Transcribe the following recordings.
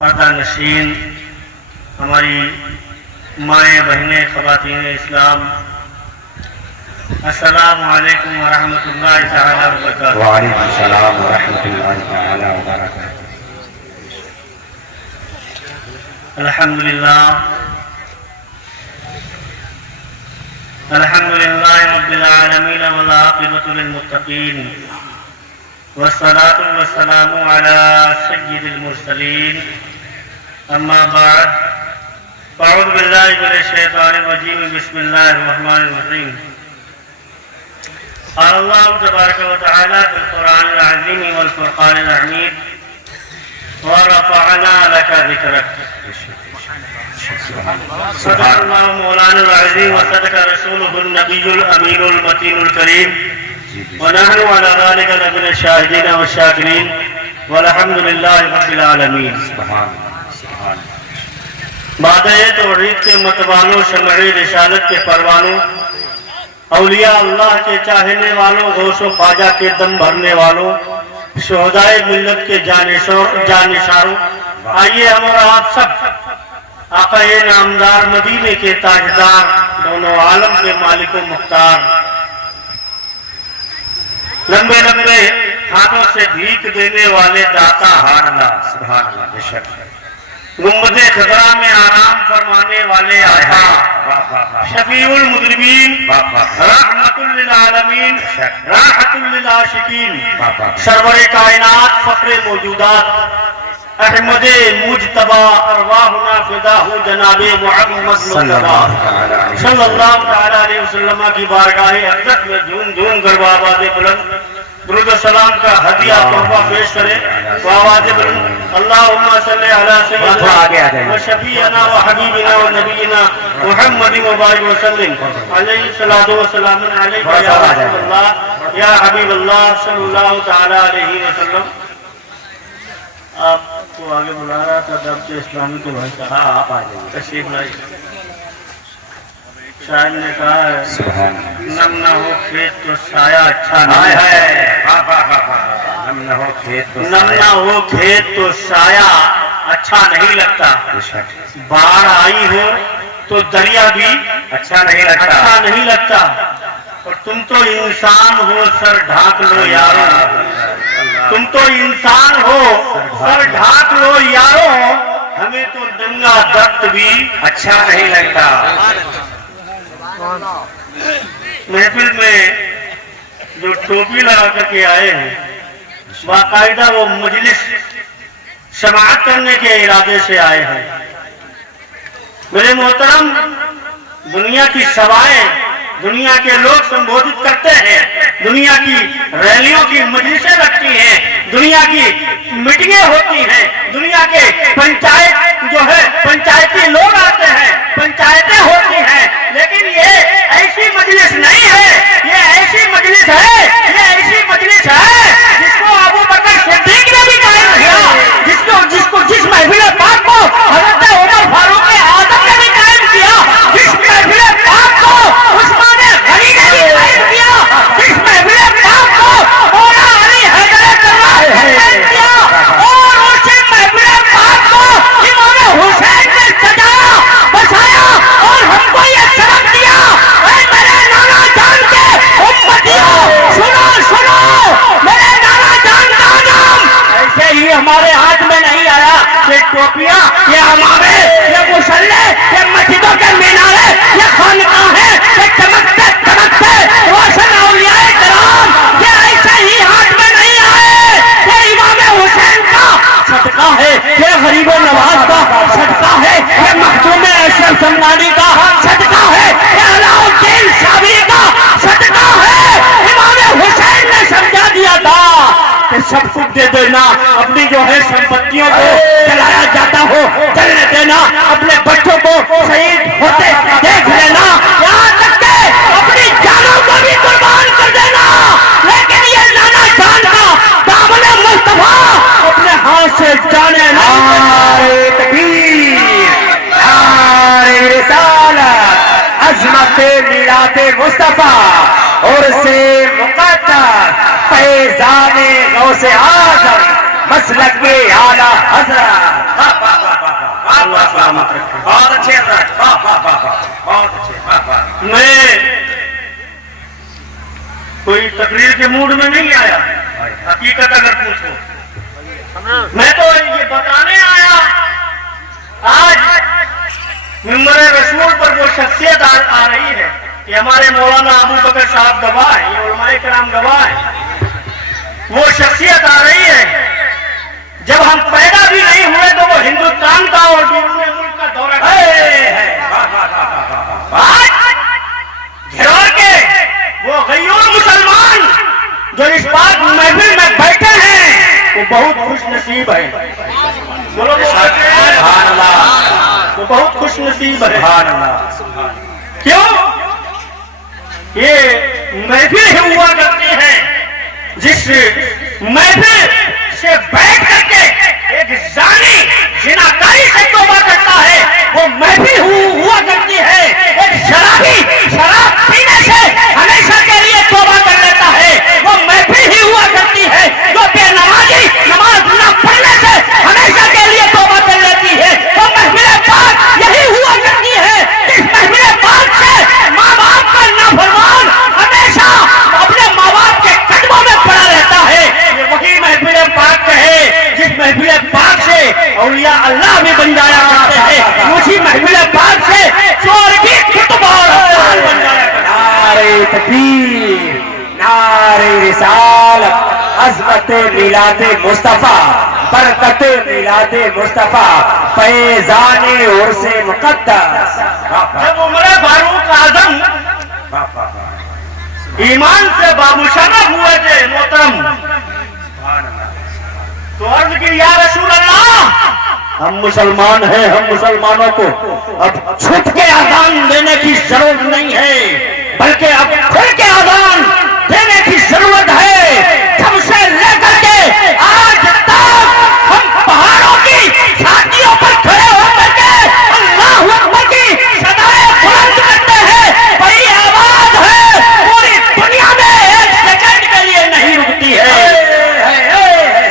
پردہ نشین ہماری مائیں بہنیں خواتین اسلام، السلام علیکم ورحمۃ اللہ تعالی وبرکاتہ۔ وعلیکم السلام ورحمۃ اللہ تعالی وبرکاتہ۔ الحمد للہ رب العالمین والعاقبۃ للمتقین والصلاة والسلام علی سید المرسلین، اما بعد فاعوذ باللہ من الشیطان الرجیم، بسم اللہ الرحمن الرحیم۔ قال اللہ تبارک و تعالی فی القرآن العظیم والفرقان الحمید، ورفعنا لک ذکرک۔ صدق اللہ مولانا العظیم وصدق رسولہ النبی الامین المتین الکریم، ونحن على ذلك لمن الشاهدين والشاكرين، والحمد للہ رب العالمین۔ بادہ توحید کے متوالوں، شمع رسالت کے پروانوں، اولیاء اللہ کے چاہنے والوں، غوث و خواجہ کے دم بھرنے والوں، شہدائے ملت کے جانشاروں، آئیے ہم اور آپ سب آقا نامدار مدینے کے تاجدار، دونوں عالم کے مالک و مختار، لمبے لمبے ہاتھوں سے بھیک دینے والے داتا ہارنا، سبحان اللہ، بے شک، گنبد خضرا میں آرام فرمانے والے آقا، شفیع المذنبین، رحمت للعالمین، راحت للعاشقین، سرور کائنات، فخر موجودات، احمد مجتبی، ارواحنا فداہ جناب محمد مصطفیٰ صلی اللہ تعالی علیہ وسلم کی بارگاہ اقدس میں جھوم جھوم کر آواز بلند درود و سلام کا ہدیہ تحفہ پیش کرے تو آواز بلند اللہم صلی علی سیدنا و شفیعنا و حبیبنا و نبینا محمد مبارک وسلم علیہ الصلوۃ والسلام علیک یا رسول اللہ یا حبیب اللہ صلی اللہ تعالی علیہ وسلم۔ آپ کو آگے بلا رہا تھا درد اسلامی کے بھائی کا، ہاں آپ آ جائیں، تشریف لائیے۔ شاعر نے کہا ہے نم نہ ہو کھیت تو سایہ اچھا نہیں ہے، نم نہ ہو کھیت تو نم نہ ہو کھیت تو سایہ اچھا نہیں لگتا، باڑھ آئی ہو تو دریا بھی اچھا نہیں لگتا، اور تم تو انسان ہو سر ڈھانک لو یارو، تم تو انسان ہو سر ڈھانک لو یارو، ہمیں تو ننگا درد بھی اچھا نہیں لگتا۔ محفل میں جو ٹوپی لگا کر کے آئے ہیں باقاعدہ وہ مجلس سماعت کرنے کے ارادے سے آئے ہیں۔ میرے محترم، دنیا کی سوائیں دنیا کے لوگ سمبودھت کرتے ہیں، دنیا کی ریلیوں کی مجلسیں رکھتی ہیں، دنیا کی میٹنگیں ہوتی ہیں، دنیا کے پنچایت جو ہے پنچایتی لوگ آتے ہیں، پنچایتیں ہوتی ہیں، لیکن یہ ایسی مجلس نہیں ہے، یہ ایسی مجلس ہے، یہ ایسی مجلس ہے جس کو ابو بکر صدیق نے بھی قائم کیا، جس محفل پاک کو حضرت عمر فاروق اعظم نے بھی قائم کیا، جس محفل پاک کو عثمان غنی نے بھی قائم کیا، جس محفل پاک کو مولا علی حیدر کرار نے قائم کیا، اور اسی محفل پاک کو امام حسین نے سجایا بسایا اور ہم کو یہ سبق دیا۔ اے میرے نانا جان کے امتیوں، سنو میرے نانا جان کا نام ایسے ہی ہمارے ہاتھ میں نہیں آیا کہ ٹوپیاں، یہ عمامے، یہ مسلح، یہ مسجدوں کے مینارے، یہ خانقاہیں، یہ چمکتے روشن اولیاء کرام، یہ ایسے ہی ہاتھ میں نہیں آئے، یہ امام حسین کا صدقہ ہے، یہ غریب و نواز کا صدقہ ہے، یہ مخدوم اشرف سمنانی کا صدقہ ہے، یہ علاء الدین شاوی کا صدقہ ہے۔ امام حسین نے سمجھا دیا تھا کہ سب کچھ دے دینا، اپنی جو ہے سمپتیوں کو جلایا جاتا ہو جلنے دینا، اپنے بچوں کو شہید ہوتے دیکھ لینا، یہاں تک کہ اپنی جانوں کو بھی قربان کر دینا، لیکن یہ نانا جان کا دامن مصطفیٰ اپنے ہاتھ سے جانے نعرہ تکبیر، نعرہ رسالت، عظمت میلاد مصطفیٰ اور سے مقدس فیضان غوث اعظم مسلک کے اعلیٰ حضرت سلامت رکھے. بہت اچھے حضرت، واہ واہ واہ واہ، بہت اچھے، واہ واہ. میں کوئی تقریر کے موڈ میں نہیں آیا، حقیقت اگر پوچھو میں تو یہ بتانے آیا آج ممبر رسول پر جو شخصیت آ رہی ہے کہ ہمارے مولانا ابو بکر صاحب گواہ ہیں، یہ علماء کرام گواہ ہیں، وہ شخصیت آ رہی ہے. جب ہم پیدا بھی نہیں ہوئے تو وہ ہندوستان کا اور بیرون ملک کا دورہ گھرور کے وہ غیور مسلمان جو اس بات محفل میں بیٹھے ہیں وہ بہت خوش نصیب ہے. بولو سبحان اللہ، وہ بہت خوش نصیب ہے. سبحان اللہ. کیوں؟ یہ محفل ہی ہوا کرتی ہے جس محفل سے بیٹھ کر کے ایک زانی زناکاری سے توبہ کرتا ہے، وہ محفل ہوا کرتی ہے ایک شرابی شراب پینے سے ہمیشہ کے لیے توبہ کر لیتا ہے، وہ محفل ہی ہوا کرتی ہے جو بے نمازی نماز نہ پڑھنے سے ہمیشہ کے لیے توبہ کر لیتی ہے. وہ محفل پاک یہی ہوا کرتی ہے جس محفل پاک سے ماں باپ کا نافرمان ہمیشہ اپنے ماں باپ کے قدموں میں پڑا رہتا ہے. یہ وہی محفل پاک ہے جس محفل پاک سے اولیاء اللہ بھی بن جایا کرتے ہیں، اسی محفل پاک سے چور بھی کتب اور افسان بن جایا کرتے ہیں. نعرہ تکبیر، نعرہ رسالت، عظمت میلاد مصطفیٰ، برکت میلاد مصطفیٰ، فیضان عرس مقدس. جب عمر فاروق اعظم ایمان سے بامشرف ہوئے تھے محترم، تو عرض کی یا رسول اللہ ہم مسلمان ہیں، ہم مسلمانوں کو اب چھپ کے اذان دینے کی ضرورت نہیں ہے بلکہ اب کھل کے اذان دینے کی ضرورت ہے. تب سے لے کر کے آج تک ہم پہاڑوں کی چھاتیوں پر کھڑے ہو کر کے اللہ اکبر کی صدائیں بلند کرتے ہیں. بڑی آواز ہے، پوری دنیا میں ایک سیکنڈ کے لیے نہیں رکتی ہے.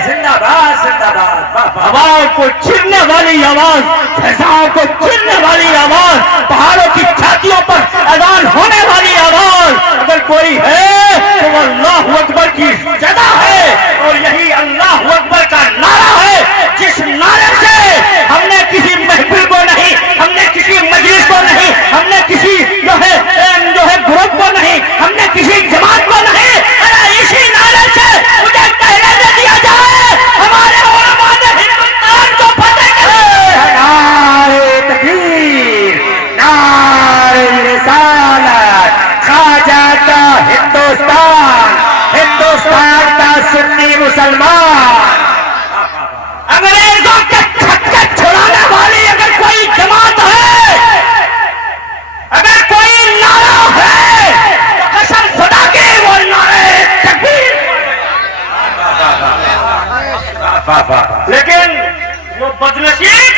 زندہ باد، زندہ باد. ہواؤں کو چرنے والی آواز، فضاؤں کو چرنے والی آواز، پہاڑوں کی چھاتیوں پر اذان ہونے والی آواز اگر کوئی ہے تو وہ اللہ اکبر کی جگہ ہے، اور یہی اللہ اکبر کا نعرہ ہے جس نعرے سے ہم نے کسی محفل کو نہیں، ہم نے کسی مجلس کو نہیں، ہم نے کسی جو ہے گروپ کو نہیں، ہم نے کسی جماعت کو نہیں، ارے اسی نعرے سے مجھے کہنے دے دیا جائے ہمارے علماء نے ہندوستان کو فتح کیا. نعرہ تکبیر، نعرہ رسالت، خواجہ کا ہندوستان، ہندوستان کا سنی مسلمان. انگریزوں کے چھکے چھڑانے والی اگر کوئی جماعت ہے، اگر کوئی نعرہ ہے تو قسم خدا کی وہ نعرہ تکبیر. لیکن وہ بدنصیب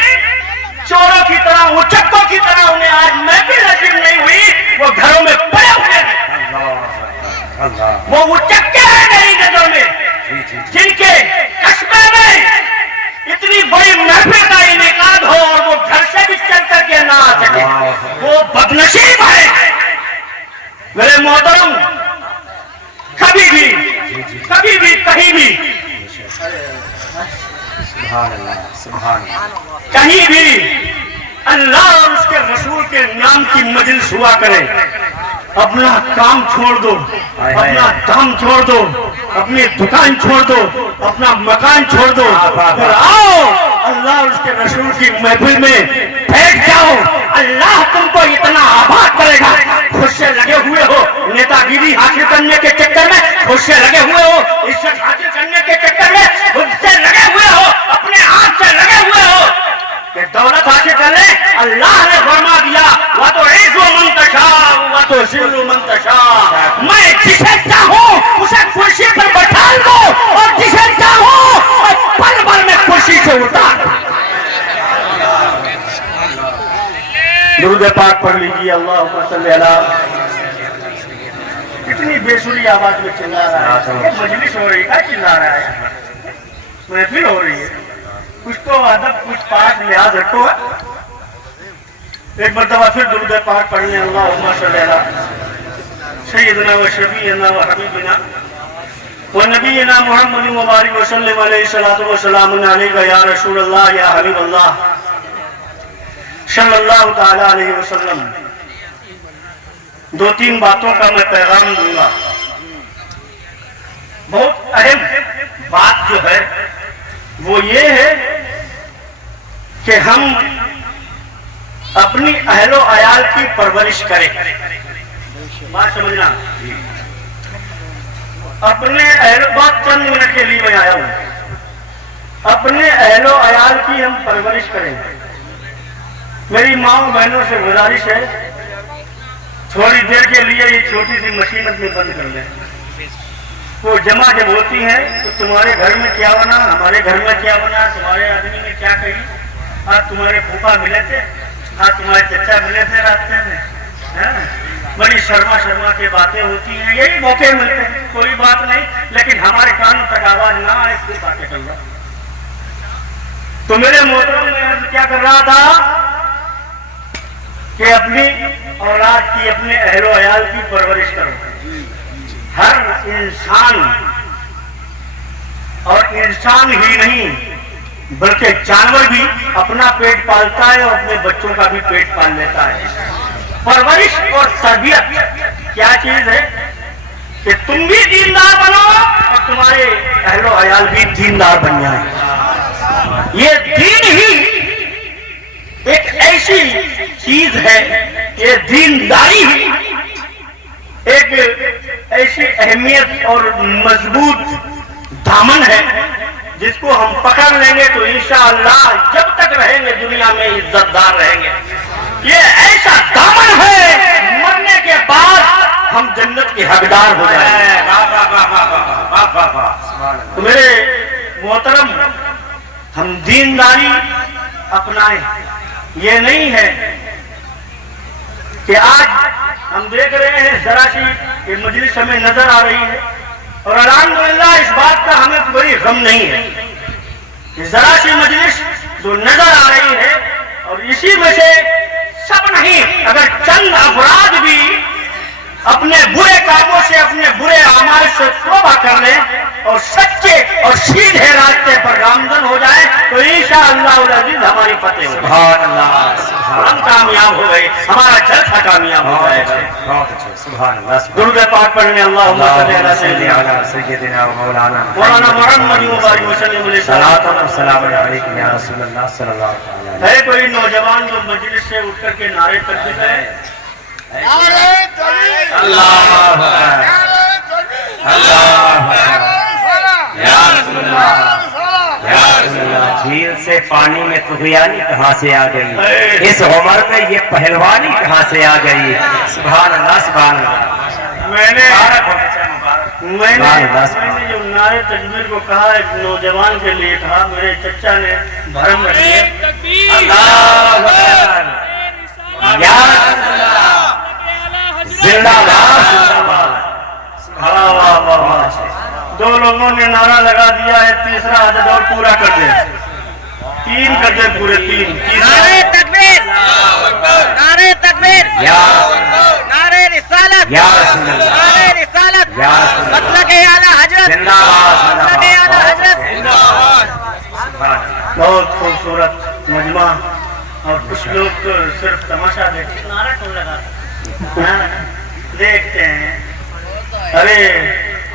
چوروں کی طرح، اچکوں کی طرح انہیں آج محفل نصیب نہیں ہوئی، وہ گھروں میں پڑے ہوئے ہیں. وہ اچکے ہیں میری نظر میں جن کے قصبے میں اتنی بڑی محفل کا انعقاد ہو اور وہ گھر سے بھی چل کر کے نہ آ سکے، وہ بدنصیب ہے. میرے محترم، کبھی بھی کہیں بھی کہیں بھی اللہ اور اس کے رسول کے نام کی مجلس ہوا کرے، اپنا کام چھوڑ دو، اپنا کام چھوڑ دو، اپنی دکان چھوڑ دو، اپنا مکان چھوڑ دو، پھر آؤ اللہ اور اس کے رسول کی محفل میں بیٹھ جاؤ. اللہ تم کو اتنا آباد کرے گا. خود سے لگے ہوئے ہو نیتا گیری حاصل کرنے کے چکر میں، خود سے لگے ہوئے ہو عزت حاصل کرنے کے چکر میں، خود سے لگے ہوئے ہو اپنے ہاتھ سے لگے ہوئے ہو کہ دولت حاصل کر لیں. اللہ نے فرما دیا وہ تو عزو منتشا وہ تو ذل منتشا. میں جسے چاہوں اسے کرسی پر بٹھا دوں اور جسے چاہوں میں پل بھر میں کرسی سے اتار دوں. درود پاک پڑھ لیجیے. اللہم صلی علی. کتنی بے سری آواز میں چلا رہا ہے، یہ مجلس ہو رہی ہے، چلا رہا ہے، محفل ہو رہی ہے. کچھ تو ادب، کچھ پاک لحاظ رکھو. ایک مرتبہ پھر درود پاک پڑھنے اللہم صلی علی سیدنا و شفیعنا و حبیبنا و نبینا محمد مبارک وسلم علیہ الصلوۃ والسلام علیک یا رسول اللہ یا حبیب اللہ صلی اللہ تعالی علیہ وسلم. دو تین باتوں کا میں پیغام دوں گا. بہت اہم بات جو ہے وہ یہ ہے کہ ہم اپنی اہل و عیال کی پرورش کریں. بات سمجھنا. اپنے اہل، بات چند منٹ کے لیے میں آیا ہوں. اپنے اہل و عیال کی ہم پرورش کریں. میری ماں بہنوں سے گزارش ہے تھوڑی دیر کے لیے یہ چھوٹی سی مشین اپنے بند کر لیں. وہ جمع جب ہوتی ہیں تو تمہارے گھر میں کیا بنا، ہمارے گھر میں کیا بنا، تمہارے آدمی نے کیا کہی، آج تمہارے پھوپھا ملے تھے، آج تمہارے چچا ملے تھے راستے میں، بڑی شرما کی باتیں ہوتی ہیں. یہی موقع ملتے ہیں، کوئی بات نہیں، لیکن ہمارے کانوں تک آواز نہ آئے اس کی باتیں کر رہا. تو میرے محترم میں کیا کر رہا تھا کہ اپنی اولاد کی، اپنے اہل و عیال کی پرورش کرو. ہر انسان، اور انسان ہی نہیں بلکہ جانور بھی اپنا پیٹ پالتا ہے اور اپنے بچوں کا بھی پیٹ پال لیتا ہے. پرورش اور تربیت کیا چیز ہے کہ تم بھی دیندار بنو اور تمہارے اہل و عیال بھی دیندار بن جائیں. یہ دین ہی ایک ایسی چیز ہے، یہ دینداری ہی ایک ایسی اہمیت اور مضبوط دامن ہے جس کو ہم پکڑ لیں گے تو انشاءاللہ جب تک رہیں گے دنیا میں عزت دار رہیں گے. یہ ایسا دامن ہے مرنے کے بعد ہم جنت کے حقدار ہو جائیں گے. تو میرے محترم، ہم دینداری اپنائیں. یہ نہیں ہے کہ آج ہم دیکھ رہے ہیں ذرا سی یہ مجلس ہمیں نظر آ رہی ہے اور الحمدللہ اس بات کا ہمیں کوئی غم نہیں ہے کہ ذرا سی مجلس جو نظر آ رہی ہے اور اسی میں سے سب نہیں، اگر چند افراد بھی اپنے برے کاموں سے، اپنے برے اعمال سے توبہ کر لیں اور سچے اور سیدھے راستے پر گامزن ہو جائے تو انشاءاللہ العزیز ہماری فتح ہو. سبحان اللہ. ہم کامیاب ہو گئے، ہمارا جلسہ کامیاب ہو جائے گا. بہت اچھا. سبحان اللہ. درود پاک پڑھنے اللہم صلی علی سیدنا و مولانا مولانا محمد مبارک وسلم علیہ صلاۃ و سلام علیک یا رسول اللہ صلی اللہ علیہ وسلم. ہے کوئی نوجوان جو مجلس سے اٹھ کر کے نعرے کرتے ہیں اللہ اکبر، اللہ اکبر، یا رسول اللہ، یا رسول اللہ. جھیل سے پانی میں طغیانی کہاں سے آ گئی، اس عمر میں یہ پہلوانی کہاں سے آ گئی. سبحان اللہ، سبحان اللہ. میں نے جو نعرے تکبیر کو کہا ایک نوجوان کے لیے کہا، میرے چچا نے بھرم رکھی. اللہ اکبر، یا رسول اللہ، زندہ باد، زندہ باد. دو لوگوں نے نعرہ لگا دیا ہے، تیسرا عدد اور پورا کر دے. 3 کر دے پورے 3. نعرے تکبیر، نعرے تکبیر، نعرے رسالت، یا رسول اللہ، نعرے رسالت، یا رسول اللہ. مسلک اعلیٰ حضرت، زندہ باد، مسلک اعلیٰ حضرت. بہت خوبصورت مجمع. اور کچھ لوگ تو صرف تماشا دیکھتے. نعرہ کون لگا دیکھتے ہیں. ارے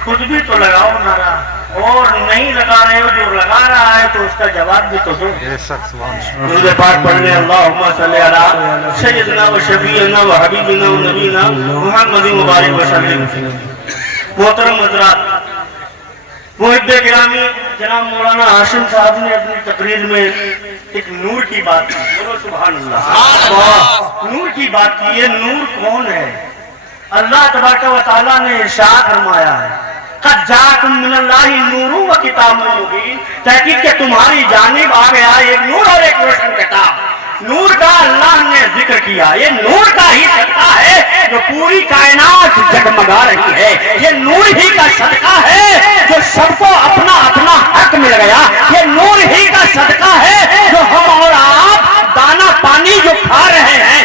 خود بھی تو لگاؤ نعرہ، اور نہیں لگا رہے ہو جو لگا رہا ہے تو اس کا جواب بھی تو دو. درود پاک پڑھنے اللہم صلی علی سیدنا و شفیعنا و حبیبنا و نبینا محمد مبارک وسلم. محترم حضرات، محب گرامی جناب مولانا ہاشم صاحب نے اپنی تقریر میں ایک نور کی بات کی. بولو سبحان اللہ. نور کی بات کی. یہ نور کون ہے؟ اللہ تبارک و تعالیٰ نے ارشاد فرمایا ہے قد جاءکم من اللہ نور و کتاب مبین. تحقیق کہ تمہاری جانب آ گیا ایک نور اور ایک روشن کتاب. نور کا اللہ نے ذکر کیا. یہ نور کا ہی صدقہ ہے جو پوری کائنات جگمگا رہی ہے. یہ نور ہی کا صدقہ ہے جو سب کو اپنا اپنا حق مل گیا. یہ نور ہی کا صدقہ ہے جو ہم اور آپ دانا پانی جو کھا رہے ہیں.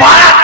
12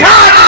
7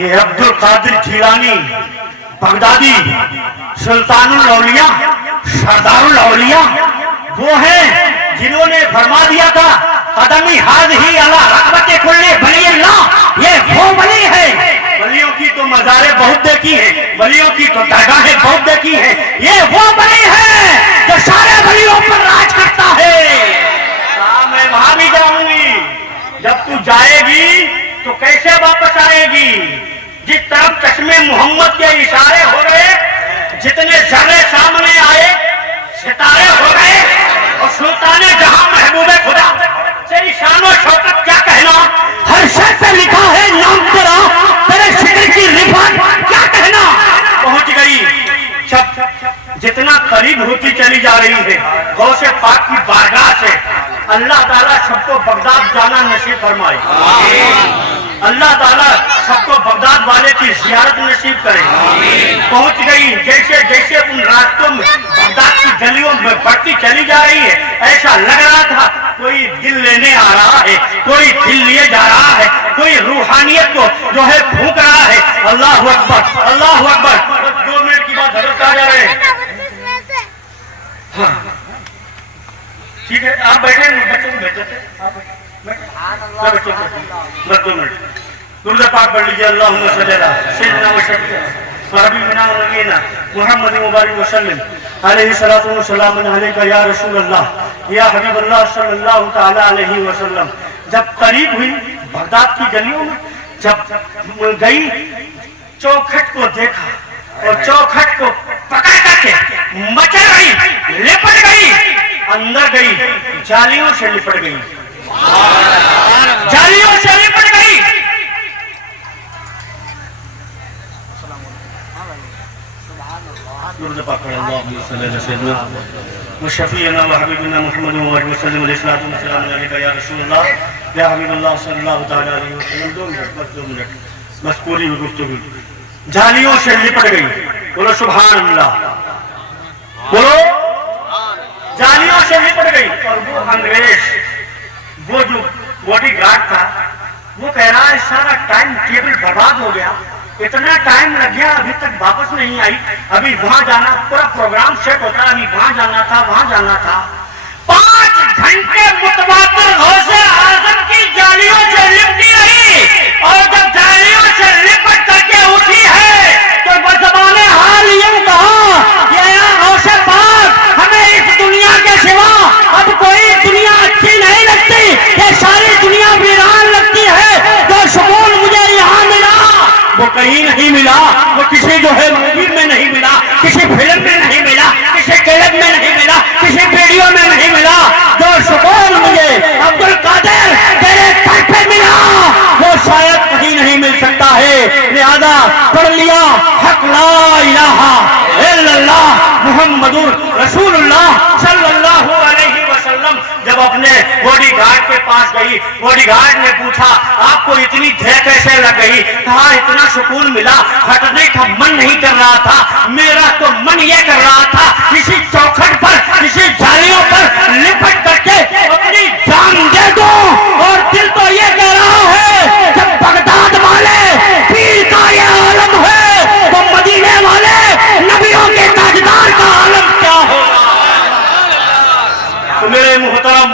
یہ عبد القادر جیلانی بغدادی سلطان الاولیاء سردار الاولیاء وہ ہیں جنہوں نے فرما دیا تھا قدمی حاضی اللہ رحمت کل ولی اللہ، یہ وہ ولی ہے۔ ولیوں کی تو مزاریں بہت دیکھی ہیں، ولیوں کی تو درگاہیں بہت دیکھی ہیں، یہ وہ ولی ہے جو سارے ولیوں پر راج کرتا ہے۔ میں وہاں بھی جاؤں گی، جب تو جائے گی تو کیسے واپس آئے گی؟ جس طرف چشمے محمد کے اشارے ہو گئے، جتنے ذرے سامنے آئے ستارے ہو گئے، اور سلطان جہاں محبوب خدا تیری شان و شوکت کیا کہنا، ہر شے پہ لکھا ہے نام تیرا، تیرے شکر کی رفعت کیا کہنا۔ پہنچ گئی، جب جتنا قریب ہوتی چلی جا رہی ہے غوث پاک کی بارگاہ سے، اللہ تعالیٰ سب کو بغداد جانا نصیب فرمائے، اللہ تعالیٰ سب کو بغداد والے کی زیارت نصیب کرے۔ پہنچ گئی، جیسے جیسے ان راستوں میں بغداد کی گلیوں میں بڑھتی چلی جا رہی ہے، ایسا لگ رہا تھا کوئی دل لینے آ رہا ہے، کوئی دل لیے جا رہا ہے، کوئی روحانیت کو جو ہے پھونک رہا ہے۔ اللہ اکبر، اللہ اکبر۔ 2 منٹ کی بات حضرت آ جا رہے ہیں۔ ہاں ٹھیک ہے، آپ بیٹھے، بچوں کو بھیجتے بس 2 منٹ درود پاک پڑھ لیجیے۔ اللہم صلی اللہ سیدنا و حبیبنا و نبینا محمد مبارک وسلم علیہ الصلوۃ والسلام علیک یا رسول اللہ یا حبیب اللہ صلی اللہ تعالی علیہ وسلم۔ جب قریب ہوئی بغداد کی گلیوں میں، جب گئی چوکھٹ کو دیکھا اور چوکھٹ کو پکڑ کر کے مچل گئی، لپٹ گئی، اندر گئی، جالیوں سے لپٹ گئی، جالیوں سے لپٹ گئی۔ شفیعنا و حبیبنا محمد وسلم علیہ السلام علیکہ یا رسول اللہ یا حبیب اللہ صلی اللہ تعالی علیہ وسلم۔ 2 منٹ بس 2 منٹ بس پوری گفتگو۔ جالیوں سے لپٹ گئی، بولو سبحان اللہ، بولو جالیوں سے لپٹ گئی۔ اور وہ انگریز، وہ جو باڈی گارڈ تھا، وہ کہہ رہا ہے سارا ٹائم ٹیبل برباد ہو گیا، اتنا ٹائم لگ گیا، ابھی تک واپس نہیں آئی، ابھی وہاں جانا، پورا پروگرام سیٹ ہوتا، ابھی وہاں جانا تھا، وہاں جانا تھا۔ 5 گھنٹے متواتر غوث اعظم کی جالیوں سے لپٹی رہی، اور جب جالیوں سے لپٹ کر کے اٹھی ہے تو بزبان حال یہ کہا کہ اے غوث پاک، ہمیں اس دنیا کے سوا اب کوئی دنیا اچھی نہیں لگتی، یہ ساری دنیا ویران لگتی ہے، جو سکون مجھے یہاں ملا وہ کہیں نہیں ملا، وہ کسی جو ہے مووی میں نہیں ملا، کسی فلم میں نہیں ملا، کسی کلب میں نہیں ملا، کسی ویڈیو میں نہیں ملا، جو سکون مجھے عبد القادر تیرے گھر پہ ملا وہ شاید کہیں نہیں مل سکتا ہے۔ لہذا پڑھ لیا حق لا الہ الا اللہ محمد رسول اللہ صلی اللہ علیہ وسلم۔ جب اپنے باڈی گارڈ کے پاس گئی، باڈی گارڈ نے پوچھا آپ کو اتنی دھے کیسے لگ گئی؟ کہا اتنا سکون ملا، ہٹنے کا من نہیں کر رہا تھا، میرا تو من یہ کر رہا تھا کسی چوکھٹ پر، کسی جالیوں پر لپٹ کر کے اپنی جان دے دوں، اور دل تو یہ کہہ رہا ہے جب بغداد والے پیر کا یہ عالم ہے تو مدینے والے نبیوں کے تاجدار کا عالم کیا ہوگا۔ تو میرے محترم،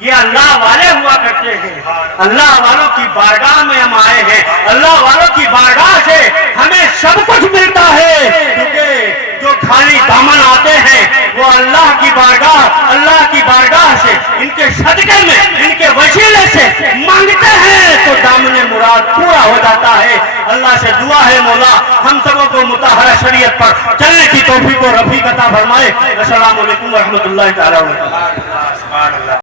یہ اللہ والے ہوا کرتے ہیں، اللہ والوں کی بارگاہ میں ہم آئے ہیں، اللہ والوں کی بارگاہ سے ہمیں سب کچھ ملتا ہے، کیونکہ جو خالی دامن آتے ہیں وہ اللہ کی بارگاہ سے، ان کے صدقے میں، ان کے وسیلے سے مانگتے ہیں تو دامن مراد پورا ہو جاتا ہے۔ اللہ سے دعا ہے مولا ہم سبوں کو مطہرہ شریعت پر چلنے کی توفیق و رفیق عطا فرمائے۔ السلام علیکم ورحمۃ اللہ تعالی وبرکاتہ۔